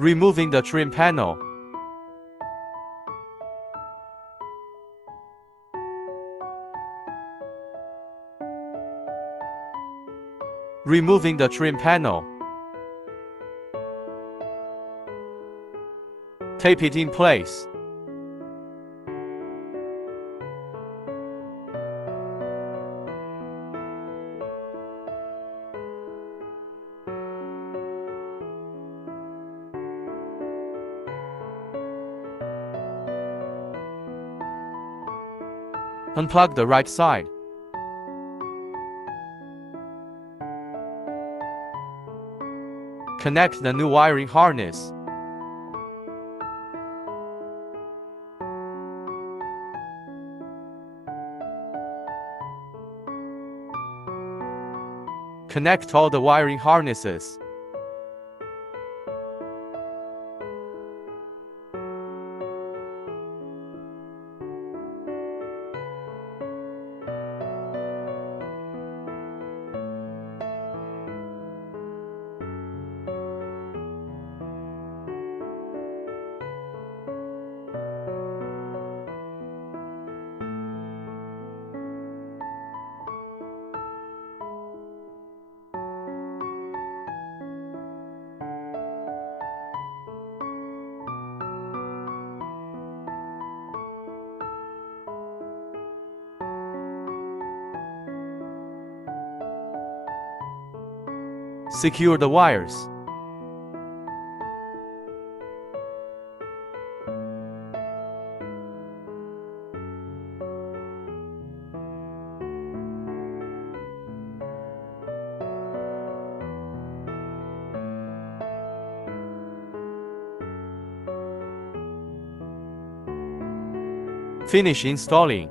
Removing the trim panel. Removing the trim panel. Tape it in place. Unplug the right side. Connect the new wiring harness. Connect all the wiring harnesses. Secure the wires. Finish installing.